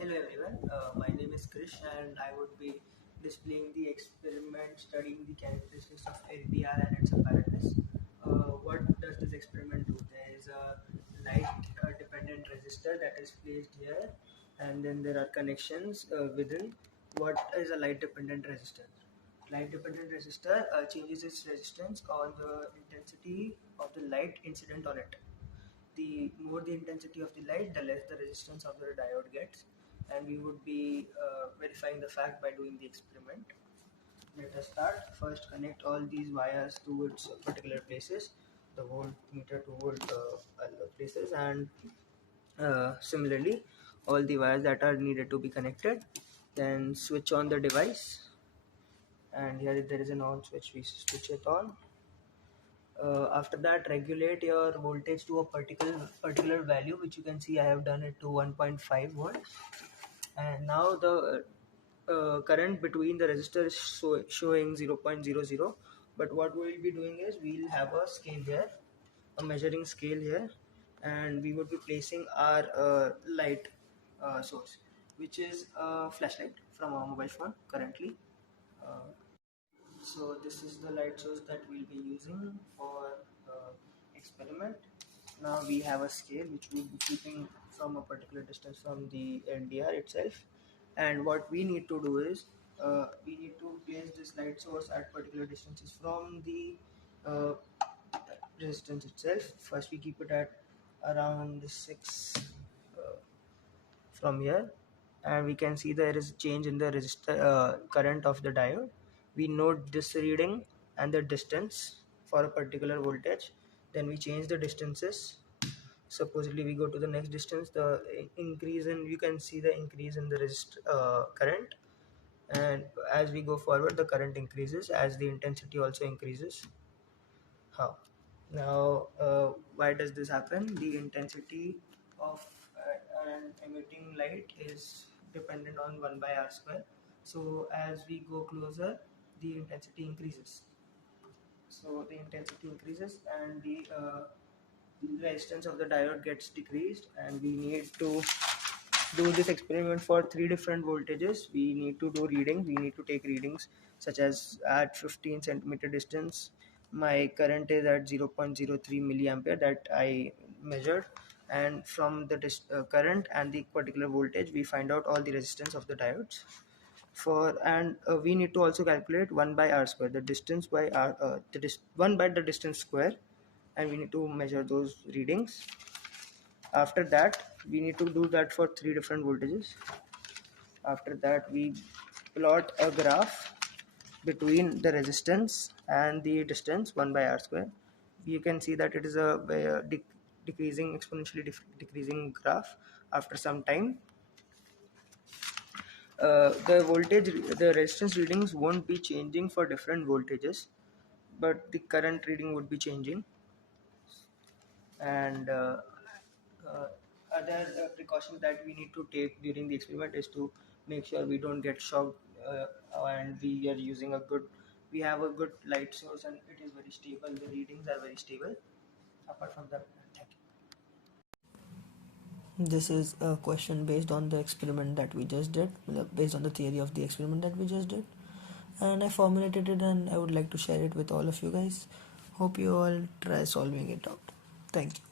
Hello everyone, my name is Krish and I would be displaying the experiment studying the characteristics of LDR and its apparatus. What does this experiment do? There is a light dependent resistor that is placed here, and then there are connections within. What is a light dependent resistor? Light dependent resistor changes its resistance on the intensity of the light incident on it. The more the intensity of the light, the less the resistance of the diode gets, and we would be verifying the fact by doing the experiment. Let us start. First, connect all these wires towards particular places, the voltmeter to volt places, and similarly all the wires that are needed to be connected. Then switch on the device, and here there is an on switch, we switch it on. After that, regulate your voltage to a particular value, which you can see I have done it to 1.5 volts. And now the current between the resistor is showing 0.00, but what we will be doing is we'll have a scale here, a measuring scale here, and we would be placing our light source, which is a flashlight from our mobile phone currently. So this is the light source that we'll be using for experiment. Now we have a scale which we'll be keeping from a particular distance from the NDR itself, and what we need to do is we need to place this light source at particular distances from the uh, resistance itself. First we keep it at around 6 uh, from here, and we can see there is a change in the resistor current of the diode. We note this reading and the distance for a particular voltage, then we change the distances. Supposedly we go to the next distance, the increase in, you can see the increase in the current, and as we go forward the current increases as the intensity also increases. How? Now, why does this happen? The intensity of an emitting light is dependent on 1 by r square. So as we go closer, the intensity increases. So the intensity increases, and the resistance of the diode gets decreased, and we need to do this experiment for 3 different voltages. We need to do readings, we need to take readings such as at 15 centimeter distance my current is at 0.03 milliampere that I measured, and from the current and the particular voltage we find out all the resistance of the diodes. And we need to also calculate 1 by r square, the distance by r, 1 by the distance square, and we need to measure those readings. After that, we need to do that for 3 different voltages. After that, we plot a graph between the resistance and the distance 1 by r square. You can see that it is a decreasing, exponentially decreasing graph. After some time, the resistance readings won't be changing for different voltages, but the current reading would be changing. And other precautions that we need to take during the experiment is to make sure we don't get shocked, and we are using we have a good light source and it is very stable, the readings are very stable. Apart from that, thank you. This is a question based on the experiment that we just did, based on the theory of the experiment that we just did, and I formulated it and I would like to share it with all of you guys. Hope you all try solving it out. Thank you.